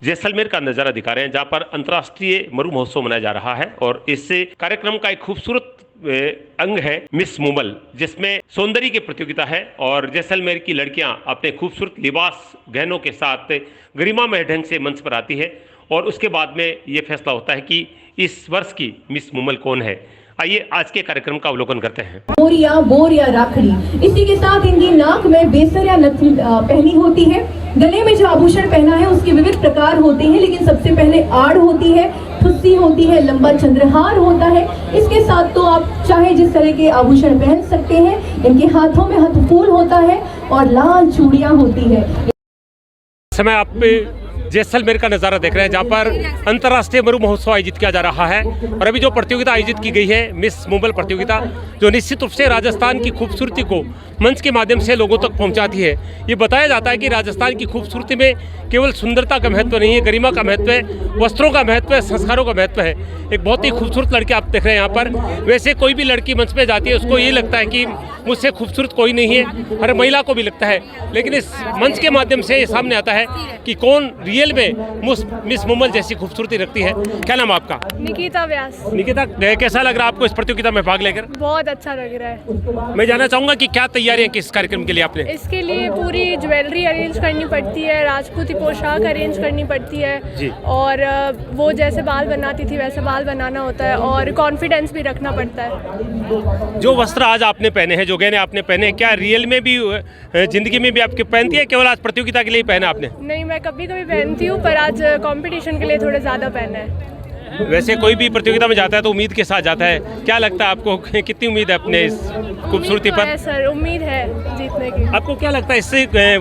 जैसलमेर का नजारा दिखा रहे हैं जहां पर अंतर्राष्ट्रीय मरु महोत्सव मनाया जा रहा है और इस कार्यक्रम का एक खूबसूरत अंग है मिस मुमल, जिसमें सौंदर्य की प्रतियोगिता है और जैसलमेर की लड़कियां अपने खूबसूरत लिबास गहनों के साथ गरिमामय ढंग से मंच पर आती है और उसके बाद में ये फैसला होता है कि इस वर्ष की मिस मुमल कौन है। आइए आज के कार्यक्रम का अवलोकन करते हैं। बोर या राखड़ी, इसी के साथ इनकी नाक में बेसर या नथनी पहनी होती है। गले में जो आभूषण पहना है उसके विविध प्रकार होते हैं, लेकिन सबसे पहले आड़ होती है, ठुस्सी होती है, लंबा चंद्रहार होता है। इसके साथ तो आप चाहे जिस तरह के आभूषण पहन सकते हैं। इनके हाथों में हथफूल होता है और लाल चूड़ियां होती है। समय आप जैसलमेर का नज़ारा देख रहे हैं जहां पर अंतर्राष्ट्रीय मरु महोत्सव आयोजित किया जा रहा है और अभी जो प्रतियोगिता आयोजित की गई है मिस मुमल प्रतियोगिता, जो निश्चित रूप से राजस्थान की खूबसूरती को मंच के माध्यम से लोगों तक पहुंचाती है। ये बताया जाता है कि राजस्थान की खूबसूरती में केवल सुंदरता का महत्व नहीं है, गरिमा का महत्व है, वस्त्रों का महत्व है, संस्कारों का महत्व है। एक बहुत ही खूबसूरत लड़की आप देख रहे हैं यहाँ पर। वैसे कोई भी लड़की मंच पे जाती है उसको ये लगता है कि मुझसे खूबसूरत कोई नहीं है, हर महिला को भी लगता है, लेकिन इस मंच के माध्यम से ये सामने आता है कि कौन रियल में मिस मुमल जैसी खूबसूरती रखती है। क्या नाम आपका? निकिता व्यास। निकिता, कैसा लग रहा है आपको इस प्रतियोगिता में भाग लेकर? बहुत अच्छा लग रहा है। मैं जानना चाहूंगा कि क्या तैयारियां किस कार्यक्रम के लिए आपने? इसके लिए पूरी ज्वेलरी अरेंज करनी पड़ती है, राजपूती पोशाक अरेंज करनी पड़ती है जी। और वो जैसे बाल बनाती थी वैसे बाल बनाना होता है और कॉन्फिडेंस भी रखना पड़ता है। जो वस्त्र आज आपने पहने हैं, जो गहने आपने पहने हैं, क्या रियल में भी जिंदगी में भी आपके पहनती है, केवल आज प्रतियोगिता के लिए पहना आपने? नहीं, मैं कभी कभी पहनती हूँ, पर आज कंपटीशन के लिए थोड़े ज़्यादा पहना है। वैसे कोई भी प्रतियोगिता में जाता है तो उम्मीद के साथ जाता है, क्या लगता है आपको, कितनी उम्मीद है अपने इस खूबसूरती पर? सर, उम्मीद है जीतने की। आपको क्या लगता है इस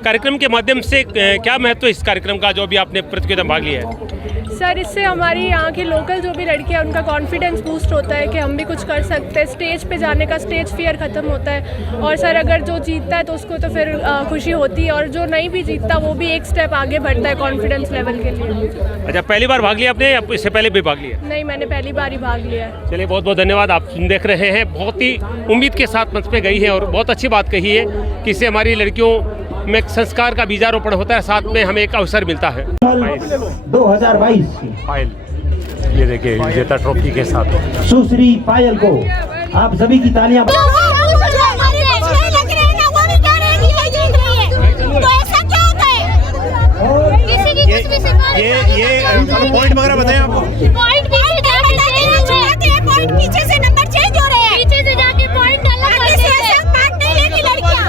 कार्यक्रम के माध्यम से क्या महत्व है इस कार्यक्रम का जो अभी आपने प्रतियोगिता में भाग लिया है? सर, इससे हमारी यहाँ की लोकल जो भी लड़कियाँ उनका कॉन्फिडेंस बूस्ट होता है कि हम भी कुछ कर सकते हैं। स्टेज पे जाने का स्टेज फियर ख़त्म होता है और सर अगर जो जीतता है तो उसको तो फिर खुशी होती है और जो नहीं भी जीतता वो भी एक स्टेप आगे बढ़ता है कॉन्फिडेंस लेवल के लिए। अच्छा, पहली बार भाग लिया आपने या इससे पहले भी भाग लिया? नहीं, मैंने पहली बार ही भाग लिया है। चलिए, बहुत बहुत धन्यवाद। आप देख रहे हैं बहुत ही उम्मीद के साथ मंच पे गई है और बहुत अच्छी बात कही है कि इससे हमारी लड़कियों में संस्कार का बीजारोपण होता है, साथ में हमें एक अवसर मिलता है। 2022 की पायल, ये देखिए विजेता ट्रॉफी के साथ सुश्री पायल को आप सभी की तालियां। ये पॉइंट वगैरह बताएं आप। पॉइंट पीछे से नंबर चेंज हो रहे हैं, पीछे से जाके पॉइंट अलग करते हैं। पार्ट नहीं लेगी लड़कियां।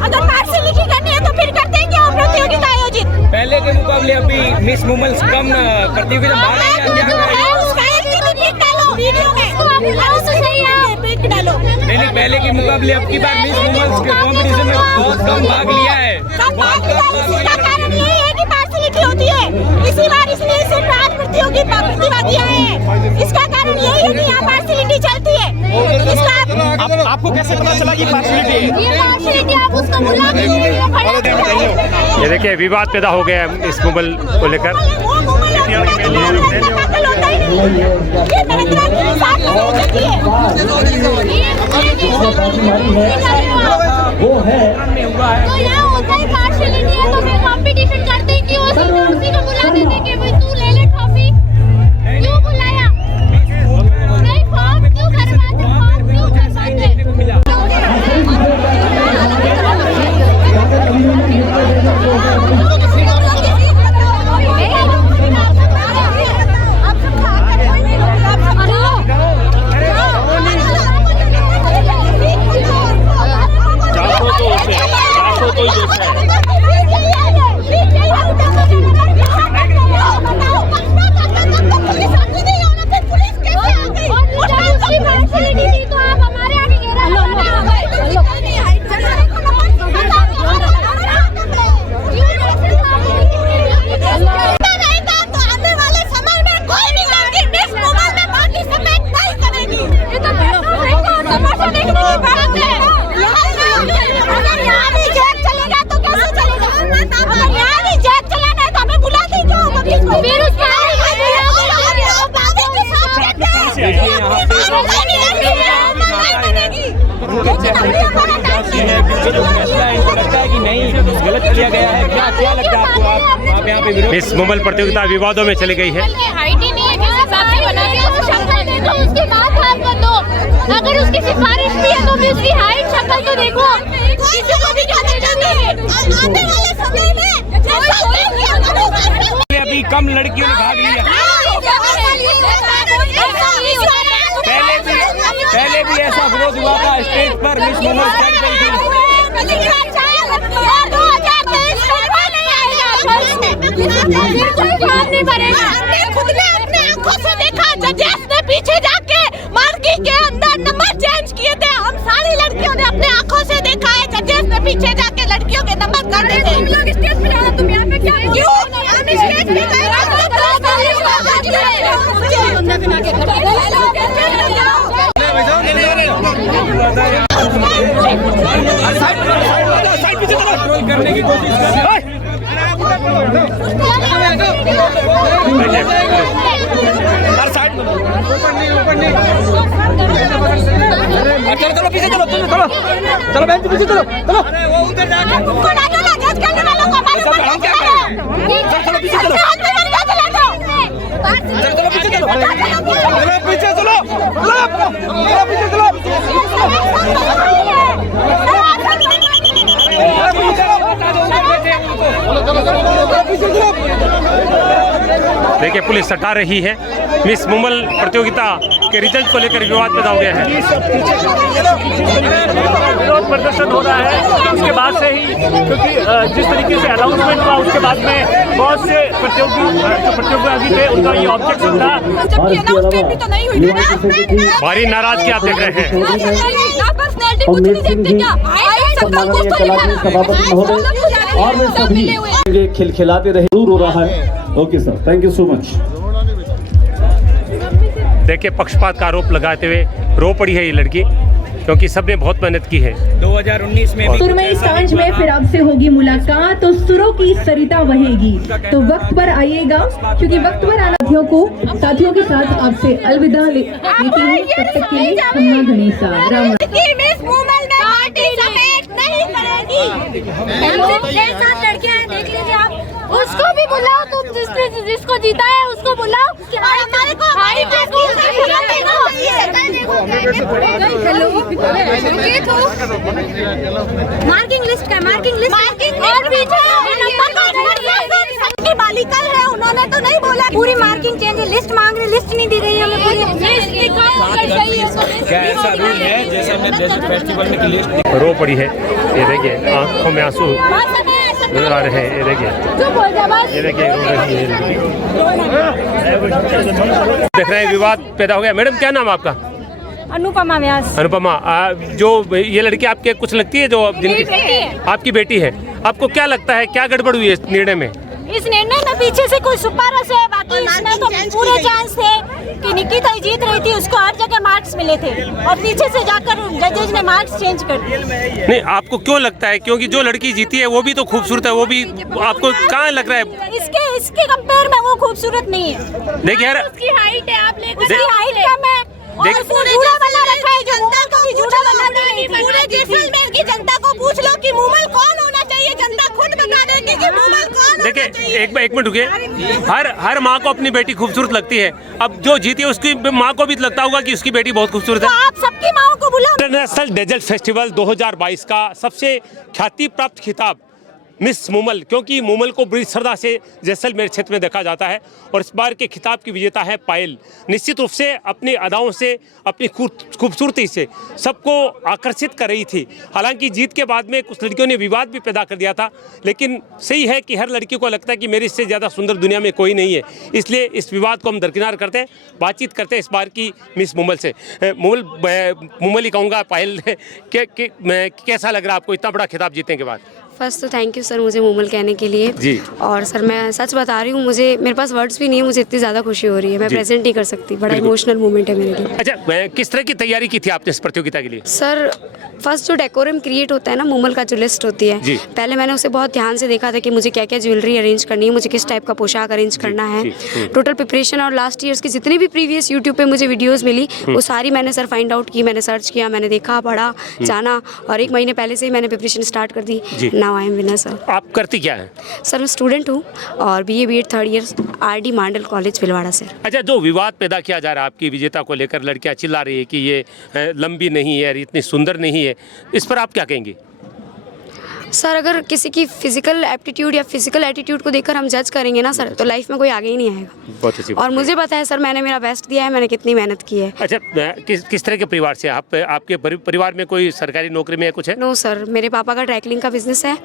अगर पार्शियलिटी करनी है तो फिर करते हैं क्या प्रतियोगिता आयोजित? पहले के मुकाबले अभी मिस मुमल कम प्रतियोगिता भाग रही है, क्या करें? उसका एक पिक डालो वीडियो में, तो सही है, पिक डालो। नहीं, पहले के मुकाबले अब की बार मिस मुमल के कंपटीशन में बहुत कम भाग लिया है। इसका कारण यही है कि पार्शियलिटी होती है। इसी बार इसलिए सिर्फ 5 प्रतिभागियां हैं। इसका कारण यही है कि यहाँ पार्शियलिटी चलती है। आपको कैसे पता चला कि पार्शियलिटी है? ये पार्शियलिटी आप उसको बुला के ये देखिए विवाद पैदा हो गया है इस मुमल को लेकर। वो है तो यहाँ होता है पार्शियलिटी है तो फिर कंपटीशन करते हैं क्यों? उसी को बुला देते कि भाई तू ले ले ट्रॉफी। क्यों बुलाया? नहीं, फॉर्म क्यों करवाते? फॉर्म क्यों करवाते? अगर यहाँ भी जेल चलेगा तो कैसे किया गया है, क्या क्या लगता है आपको? आप यहाँ पे विरोध मिस मुंबल प्रतियोगिता विवादों में चली गई है। हाइट ही नहीं है, किस हिसाब से बना दिया? वो शक्ल देखो, उसकी बात आप कर दो। अगर उसकी सिफारिश भी है तो भी उसकी हाइट शक्ल तो देखो। किसी को भी क्या देंगे? आने वाले समय में अभी कम लड़कियों ने भाग लिया। पहले भी ऐसा विरोध हुआ था, स्टेज पर मिस मुंबल चढ़ गई थी। खुद ने अपने आंखों से देखा, जजेस ने पीछे जाके मार्किंग के अंदर नंबर चेंज किए थे। हम सारी लड़कियों ने अपने आंखों से देखा है, जजेस ने पीछे जाके लड़कियों के नंबर कर दिए थे। तुम लोग स्टेज पे जाना, तुम यहाँ पे क्या क्यों? हम स्टेज पे गए कंट्रोल करने की कोशिश कर रहे हैं। चलो पीछे चलो, चलो बेंच पीछे चलो, चलो। अरे वो उधर जाके हम क्या करें? चलो पीछे चलो, चलो पीछे चलो, चलो पीछे चलो, चलो पीछे चलो। देखिए पुलिस हटा रही है। मिस मुंबल प्रतियोगिता के रिजल्ट को लेकर विवाद पैदा हो गया है। विरोध प्रदर्शन हो रहा है उसके बाद से ही, क्योंकि जिस तरीके से अनाउंसमेंट हुआ उसके बाद में बहुत से प्रतियोगी थे, उनका ये ऑब्जेक्शन था। जबकि अनाउंसमेंट भी तो नहीं हुई थी ना। भारी नाराज क्या देख रहे हैं। और वे सभी खिलखिलाते रहे, दूर हो रहा है। Okay sir, thank you so much. देखिए पक्षपात का आरोप लगाते हुए रो पड़ी है ये लड़की, क्योंकि सबने बहुत मेहनत की है। 2019 में भी सुरमई सांझ में फिर आपसे होगी मुलाकात, तो सुरों की सरिता बहेगी। तो वक्त पर आइएगा, क्योंकि वक्त पर आना को साथियों के साथ आपसे अलविदा लेती हूँ। तब तक के लिए खन्ना गणेशा राम। लड़कियां उसको भी बुलाओ, तुम जिसको जीता है उसको बुलाओ। और हमारे को मार्किंग लिस्ट का मार्किंग और पीछे बालिका है, उन्होंने तो नहीं बोला पूरी मार्किंग चेंज है। लिस्ट मांग रहे, लिस्ट नहीं दी गई हमें पूरी। क्या ऐसा रूल है जैसे हमने डेजर्ट फेस्टिवल में की लिस्ट? रो पड़ी है, ये देखिए आंखों में आंसू नजर आ रहे हैं। ये देखिए, ये देखिए रो रही है लड़की। देख रहे हैं विवाद पैदा हो गया। मैडम क्या नाम है आपका? अनुपमा व्यास। अनुपमा, जो ये लड़की आपके कुछ लगती है जो जिनकी आपकी बेटी है, आपको क्या लगता है क्या गड़बड़ हुई है इस निर्णय में? इस निर्णय में पीछे से कोई सुपारस है, बाकी इसमें तो पूरे चांस थे कि निकिता ही जीत रही थी, उसको हर जगह मार्क्स मिले थे और पीछे से जाकर जजेज ने मार्क्स चेंज कर दिए। नहीं, आपको क्यों लगता है? क्योंकि जो लड़की जीती है वो भी तो खूबसूरत है, वो भी आपको कहाँ लग रहा है? इसके कंपेयर में वो खूबसूरत नहीं है। देखिए यार, उसकी हाइट है, आप लेकर हाइट कम है और उसने जूड़ा बना रखा है, जनता को भी जूड़ा बना देगी। पूरे जैसलमेर की जनता को पूछ लो कि मुमल कौन होना चाहिए, जनता खुद बता देगी कि मुमल कौन। देखिए एक मिनट रुकिए। हर माँ को अपनी बेटी खूबसूरत लगती है। अब जो जीती है उसकी माँ को भी लगता होगा कि उसकी बेटी बहुत खूबसूरत है। तो आप सबकी माँओं को बुलाओ। इंटरनेशनल डेजर्ट फेस्टिवल 2022 का सबसे ख्याति प्राप्त खिताब मिस मुमल, क्योंकि मुमल को बड़ी श्रद्धा से जैसलमेर क्षेत्र में देखा जाता है और इस बार के खिताब की विजेता है पायल। निश्चित रूप से अपनी अदाओं से, अपनी खूबसूरती से सबको आकर्षित कर रही थी। हालांकि जीत के बाद में कुछ लड़कियों ने विवाद भी पैदा कर दिया था, लेकिन सही है कि हर लड़की को लगता है कि मेरे इससे ज़्यादा सुंदर दुनिया में कोई नहीं है, इसलिए इस विवाद को हम दरकिनार करते हैं, बातचीत करते हैं इस बार की मिस मुमल से। मुमल ही कहूँगा, पायल कैसा लग रहा है आपको इतना बड़ा खिताब जीतने के बाद? फर्स्ट तो थैंक यू सर मुझे मुमल कहने के लिए जी। और सर मैं सच बता रही हूँ, मेरे पास वर्ड्स भी नहीं है, मुझे इतनी ज़्यादा खुशी हो रही है, मैं प्रेजेंट नहीं कर सकती। बड़ा इमोशनल मोमेंट है मेरे लिए। अच्छा, किस तरह की तैयारी की थी आपने इस प्रतियोगिता के लिए? सर फर्स्ट जो डेकोरम क्रिएट होता है ना, मुमल का जो लिस्ट होती है, पहले मैंने उसे बहुत ध्यान से देखा था कि मुझे क्या क्या ज्वेलरी अरेंज करनी है, मुझे किस टाइप का पोशाक अरेंज करना है, टोटल प्रिपरेशन। और लास्ट ईयर्स की जितनी भी प्रीवियस यूट्यूब पे मुझे वीडियोज़ मिली वो सारी मैंने सर फाइंड आउट की, मैंने सर्च किया, मैंने देखा, पढ़ा, जाना और 1 महीने पहले से ही मैंने प्रिपरेशन स्टार्ट कर दी। Now I am winner sir. आप करती क्या है? सर मैं स्टूडेंट हूँ और BA B.Ed third year RD Mandal college Bhilwara sir. अच्छा, जो विवाद पैदा किया जा रहा है आपकी विजेता को लेकर, लड़कियां चिल्ला रही है कि ये लंबी नहीं है, इतनी सुंदर नहीं है, इस पर आप क्या कहेंगी? सर अगर किसी की फिजिकल एप्टीट्यूड या फिजिकल एटीट्यूड को देखकर हम जज करेंगे ना सर, तो लाइफ में कोई आगे ही नहीं आएगा। बहुत अच्छी बात और मुझे पता है सर, मैंने मेरा बेस्ट दिया है, मैंने कितनी मेहनत की है। अच्छा, किस तरह के परिवार से आप? आपके परिवार में कोई सरकारी नौकरी में कुछ है? नो सर, मेरे पापा का ड्राई क्लीनिंग का बिजनेस है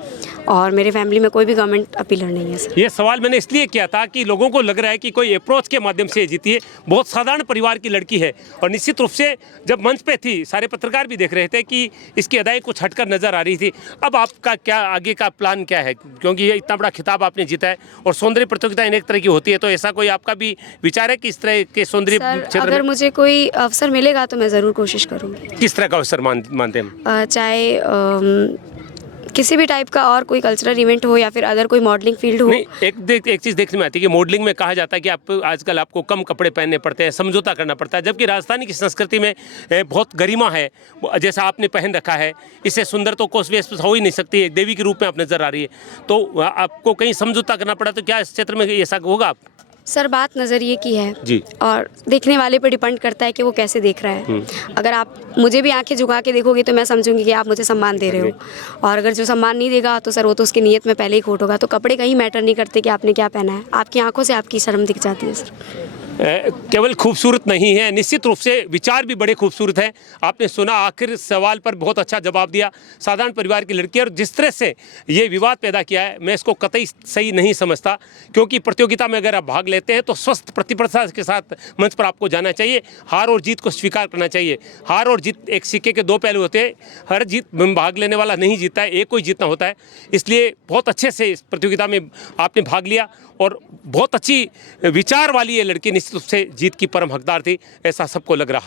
और मेरे फैमिली में कोई भी गवर्नमेंट अपीलर नहीं है सर। ये सवाल मैंने इसलिए किया था कि लोगों को लग रहा है कि कोई अप्रोच के माध्यम से जीती है। बहुत साधारण परिवार की लड़की है और निश्चित रूप से जब मंच पे थी, सारे पत्रकार भी देख रहे थे कि इसकी अदाएं कुछ हटकर नजर आ रही थी। अब आपका क्या आगे का प्लान क्या है, क्योंकि ये इतना बड़ा खिताब आपने जीता है और सौंदर्य प्रतियोगिता अनेक तरह की होती है, तो ऐसा कोई आपका भी विचार है कि इस तरह के सौंदर्य क्षेत्र अगर में मुझे कोई अवसर मिलेगा तो मैं ज़रूर कोशिश करूँगी। किस तरह का अवसर मानते हैं? चाहे किसी भी टाइप का और कोई कल्चरल इवेंट हो या फिर अदर कोई मॉडलिंग फील्ड हो। नहीं, एक चीज़ देखने में आती है कि मॉडलिंग में कहा जाता है कि आप आजकल आपको कम कपड़े पहनने पड़ते हैं, समझौता करना पड़ता है, जबकि राजस्थानी की संस्कृति में बहुत गरिमा है। जैसा आपने पहन रखा है, इससे सुंदर तो कोई वेशभूषा हो ही नहीं सकती, एक देवी के रूप में आप नजर आ रही है, तो आपको कहीं समझौता करना पड़ा, तो क्या इस क्षेत्र में ऐसा होगा? आप सर बात नज़रिए की है जी, और देखने वाले पे डिपेंड करता है कि वो कैसे देख रहा है। अगर आप मुझे भी आंखें झुका के देखोगे तो मैं समझूंगी कि आप मुझे सम्मान दे रहे हो, और अगर जो सम्मान नहीं देगा तो सर वो तो उसकी नीयत में पहले ही खोट होगा। तो कपड़े कहीं मैटर नहीं करते कि आपने क्या पहना है, आपकी आंखों से आपकी शर्म दिख जाती है सर। केवल खूबसूरत नहीं है, निश्चित रूप से विचार भी बड़े खूबसूरत हैं। आपने सुना, आखिर सवाल पर बहुत अच्छा जवाब दिया। साधारण परिवार की लड़की, और जिस तरह से ये विवाद पैदा किया है, मैं इसको कतई सही नहीं समझता, क्योंकि प्रतियोगिता में अगर आप भाग लेते हैं तो स्वस्थ प्रतिस्पर्धा के साथ मंच पर आपको जाना चाहिए। हार और जीत को स्वीकार करना चाहिए। हार और जीत एक सिक्के के दो पहलू होते हैं, हर जीत भाग लेने वाला नहीं जीतता है, एक कोई जीतना होता है। इसलिए बहुत अच्छे से इस प्रतियोगिता में आपने भाग लिया और बहुत अच्छी विचार वाली ये लड़की निश्चित रूप से जीत की परम हकदार थी, ऐसा सबको लग रहा है।